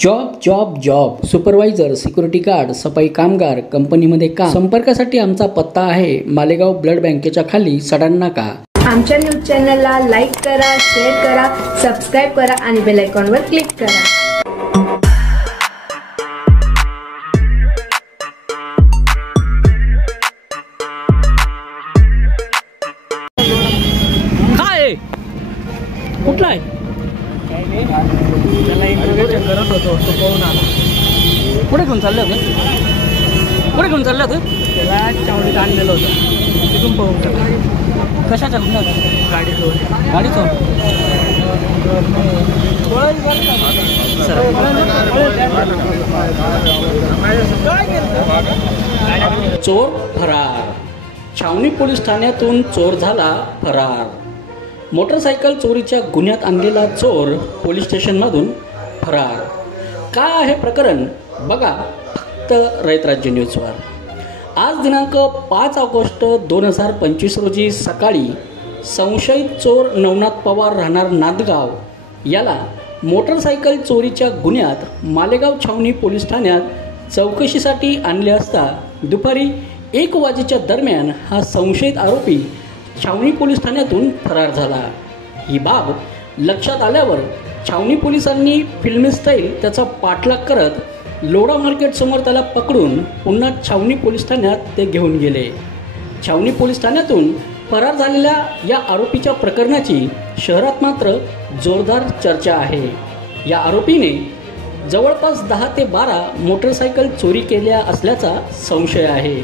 Job job job supervisor, security guard, सफाई कामगार, कंपनीमध्ये काम. संपर्कासाठी आमचा पत्ता आहे मालेगाव ब्लड बँकेच्या खाली सडाण नाका. आमच्या न्यूज चॅनलला लाईक करा, शेअर करा, सबस्क्राईब करा आणि बेल आयकॉनवर क्लिक करा. काय कुठला आहे? त्याला इंटरव्ह्यू करत होतो, तो पाहून आला. कुठे घेऊन चालले होते? कुठे घेऊन चालले होते? त्याला चावडीत आणलेलं होतं, तिथून पाहून टाकलं. कशाच्या घेऊन होते? गाडीचं गाडीचं. चोर फरार. छावणी पोलीस ठाण्यातून चोर झाला फरार. मोटरसायकल चोरीच्या गुन्ह्यात आणलेला चोर पोलीस स्टेशनमधून फरार. काय आहे प्रकरण बघा फक्त रयत राज्य न्यूजवर. आज दिनांक 5 ऑगस्ट 2025 रोजी सकाळी संशयित चोर नवनाथ पवार राहणार नांदगाव याला मोटरसायकल चोरीच्या गुन्ह्यात मालेगाव छावणी पोलीस ठाण्यात चौकशीसाठी आणले असता दुपारी 1 वाजेच्या दरम्यान हा संशयित आरोपी छावणी पोलीस ठाण्यातून फरार झाला. ही बाब लक्षात आल्यावर छावणी पोलिसांनी फिल्मी स्टाईल त्याचा पाठलाग करत लोढा मार्केट समोर त्याला पकडून पुन्हा छावणी पोलीस ठाण्यात ते घेऊन गेले. छावणी पोलीस ठाण्यातून फरार झालेल्या या आरोपीच्या प्रकरणाची शहरात मात्र जोरदार चर्चा आहे. या आरोपीने जवळपास 10 ते 12 मोटरसायकल चोरी केल्या असल्याचा संशय आहे.